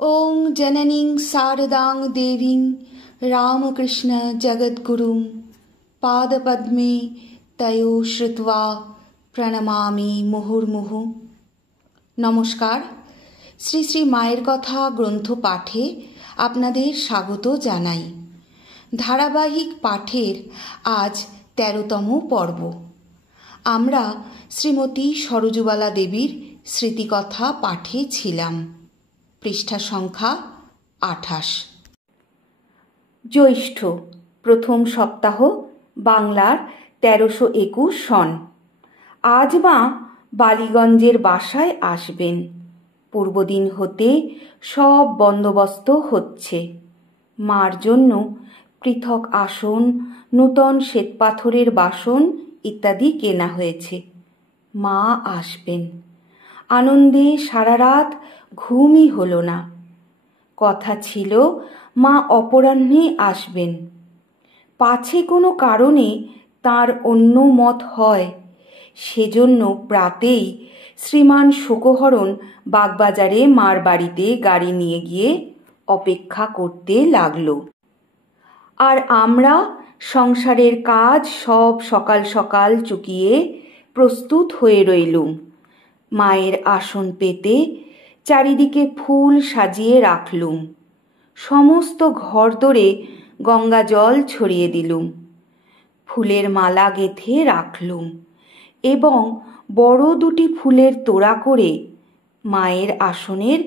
ॐ जननीं शारदां देवीं रामकृष्ण जगद्गुरुं पादपद्मे तयो श्रुत्वा প্রণমামি মুহুর্মুহু। নমস্কার। শ্রী শ্রী মায়ের কথা গ্রন্থ পাঠে আপনাদের স্বাগত জানাই। ধারাবাহিক পাঠের আজ ১৩তম পর্ব। আমরা শ্রীমতী সরোজবালা দেবীর স্মৃতিকথা পাঠে ছিলাম। পৃষ্ঠা সংখ্যা ২৮। জ্যৈষ্ঠ প্রথম সপ্তাহ, বাংলার ১৩২১ সন। আজ মা বালিগঞ্জের বাসায় আসবেন। পূর্বদিন হতে সব বন্দোবস্ত হচ্ছে। মার জন্য পৃথক আসন, নূতন শ্বেতপাথরের বাসন ইত্যাদি কেনা হয়েছে। মা আসবেন। আনন্দে সারা রাত ঘুমই হলো না। কথা ছিল মা অপরাহ্নে আসবেন। পাছে কোনো কারণে তার অন্য মত হয়, সেজন্য প্রাতেই শ্রীমান শোকহরণ বাগবাজারে মার বাড়িতে গাড়ি নিয়ে গিয়ে অপেক্ষা করতে লাগল। আর আমরা সংসারের কাজ সব সকাল সকাল চুকিয়ে প্রস্তুত হয়ে রইলুম। মায়ের আসন পেতে চারিদিকে ফুল সাজিয়ে রাখলুম। সমস্ত ঘর দোরে গঙ্গা জল ছড়িয়ে দিলুম। ফুলের মালা গেঁথে রাখলুম এবং বড় দুটি ফুলের তোড়া করে মায়ের আসনের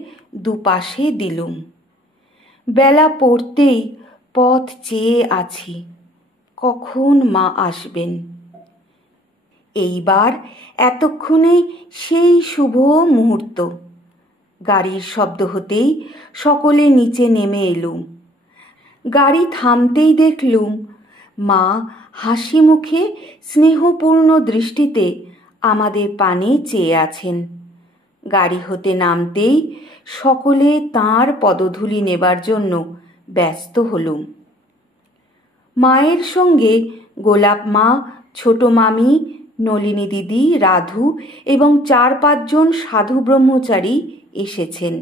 দুপাশে দিলুম। বেলা পড়তেই পথ চেয়ে আছি, কখন মা আসবেন। এইবার এতক্ষণে সেই শুভ মুহূর্ত। গাড়ির শব্দ হতেই সকলে নিচে নেমে এলুম। গাড়ি থামতেই দেখলুম মা হাসি মুখে স্নেহপূর্ণ দৃষ্টিতে আমাদের পানে চেয়ে আছেন। গাড়ি হতে নামতেই সকলে তাঁর পদধূলি নেবার জন্য ব্যস্ত হলুম। মায়ের সঙ্গে গোলাপ মা, ছোট মামি, নলিনী দিদি, রাধু এবং ৪-৫ জন সাধু ব্রহ্মচারী এসেছেন।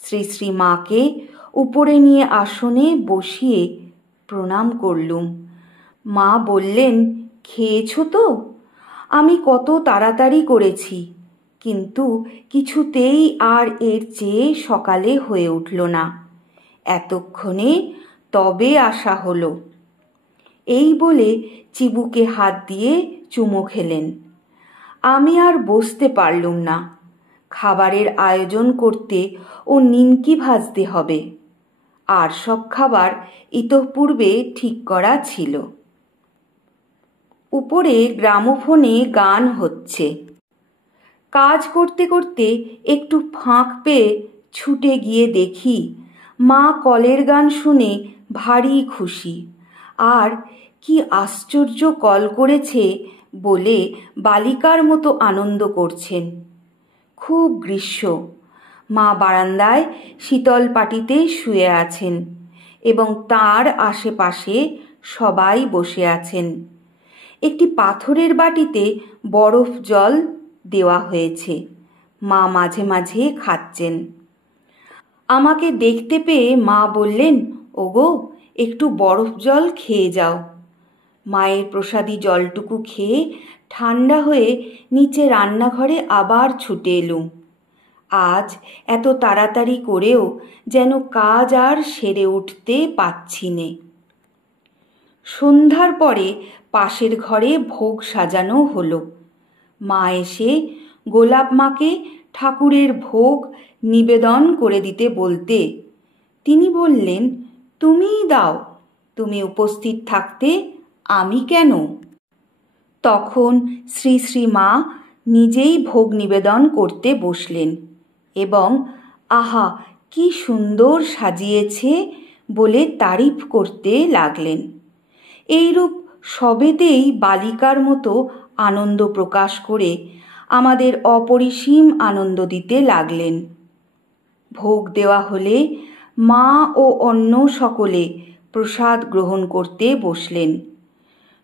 শ্রী শ্রী মাকে উপরে নিয়ে আসনে বসিয়ে প্রণাম করলুম। মা বললেন, খেয়েছ তো? আমি কত তাড়াতাড়ি করেছি, কিন্তু কিছুতেই আর এর চেয়ে সকালে হয়ে উঠল না। এতক্ষণে তবে আসা হলো। এই বলে চিবুকে হাত দিয়ে চুমো খেলেন। আমি আর বসতে পারলুম না। খাবারের আয়োজন করতে ও নিমকি ভাজতে হবে। আর সব খাবার ইতঃপূর্বে ঠিক করা ছিল। উপরে গ্রামোফোনে গান হচ্ছে। কাজ করতে করতে একটু ফাঁক পেয়ে ছুটে গিয়ে দেখি মা কলের গান শুনে ভারী খুশি, আর কি আশ্চর্য কল করেছে বলে বালিকার মতো আনন্দ করছেন। খুব গ্রীষ্ম। মা বারান্দায় শীতল পাটিতে শুয়ে আছেন এবং তার আশেপাশে সবাই বসে আছেন। একটি পাথরের বাটিতে বরফ জল দেওয়া হয়েছে। মা মাঝে মাঝে খাচ্ছেন। আমাকে দেখতে পেয়ে মা বললেন, ওগো, একটু বরফ জল খেয়ে যাও। মায়ের প্রসাদী জলটুকু খেয়ে ঠান্ডা হয়ে নিচে রান্নাঘরে আবার ছুটে এলুম। আজ এত তাড়াতাড়ি করেও যেন কাজ আর সেরে উঠতে পারছি নে। সন্ধ্যার পরে পাশের ঘরে ভোগ সাজানো হলো। মা এসে গোলাপ মাকে ঠাকুরের ভোগ নিবেদন করে দিতে বলতে তিনি বললেন, তুমিই দাও, তুমি উপস্থিত থাকতে আমি কেন? তখন শ্রী শ্রী মা নিজেই ভোগ নিবেদন করতে বসলেন এবং আহা কি সুন্দর সাজিয়েছে বলে তারিফ করতে লাগলেন। এইরূপ সবেতেই বালিকার মতো আনন্দ প্রকাশ করে আমাদের অপরিসীম আনন্দ দিতে লাগলেন। ভোগ দেওয়া হলে মা ও অন্য সকলে প্রসাদ গ্রহণ করতে বসলেন।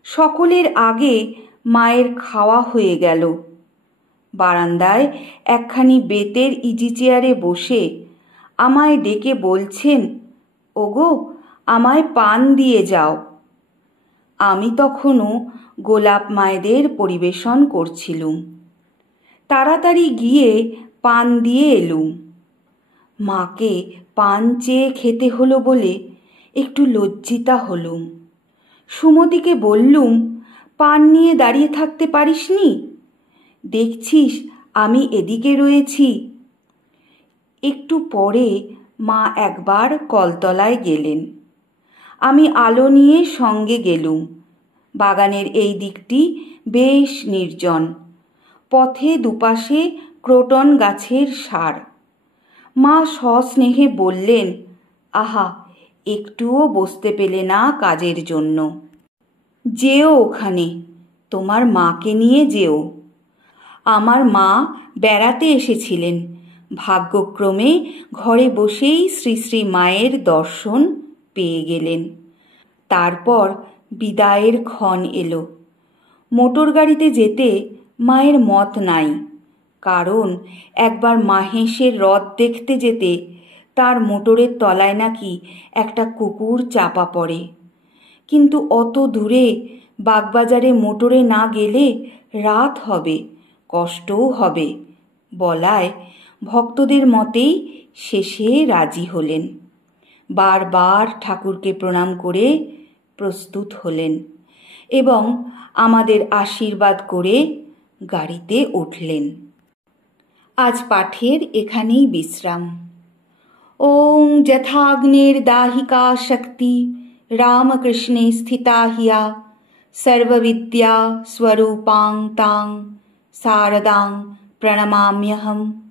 সকলের আগে মায়ের খাওয়া হয়ে গেল। বারান্দায় একখানি বেতের ইজি চেয়ারে বসে আমায় ডেকে বলছেন, ওগো আমায় পান দিয়ে যাও। আমি তখনও গোলাপ মায়েদের পরিবেশন করছিলুম। তাড়াতাড়ি গিয়ে পান দিয়ে এলুম। মাকে পান চেয়ে খেতে হলো বলে একটু লজ্জিতা হলুম। সুমতিকে বললুম, পান নিয়ে দাঁড়িয়ে থাকতে পারিসনি? দেখছিস আমি এদিকে রয়েছি। একটু পরে মা একবার কলতলায় গেলেন। আমি আলো নিয়ে সঙ্গে গেলুম। বাগানের এই দিকটি বেশ নির্জন। পথে দুপাশে ক্রোটন গাছের সার। মা সস্নেহে বললেন, আহা, একটুও বসতে পেলে না কাজের জন্য? যেও ওখানে, তোমার মাকে নিয়ে যেও। আমার মা বেড়াতে এসেছিলেন। ভাগ্যক্রমে ঘরে বসেই শ্রী শ্রী মায়ের দর্শন পেয়ে গেলেন। তারপর বিদায়ের ক্ষণ এলো। মোটর গাড়িতে যেতে মায়ের মত নাই, কারণ একবার মাহেশের রথ দেখতে যেতে তার মোটরের তলায় নাকি একটা কুকুর চাপা পড়ে। কিন্তু অত দূরে বাগবাজারে মোটরে না গেলে রাত হবে, কষ্টও হবে বলায় ভক্তদের মতেই শেষে রাজি হলেন। বারবার ঠাকুরকে প্রণাম করে প্রস্তুত হলেন এবং আমাদের আশীর্বাদ করে গাড়িতে উঠলেন। আজ পাঠের এখানেই বিশ্রাম। ওং যথাগ্নির দাহিকা শক্তি রামকৃষ্ণে স্থিতা হিয়া সর্ববিদ্যা স্বরূপাং তাং শারদাং প্রণমাম্যহম।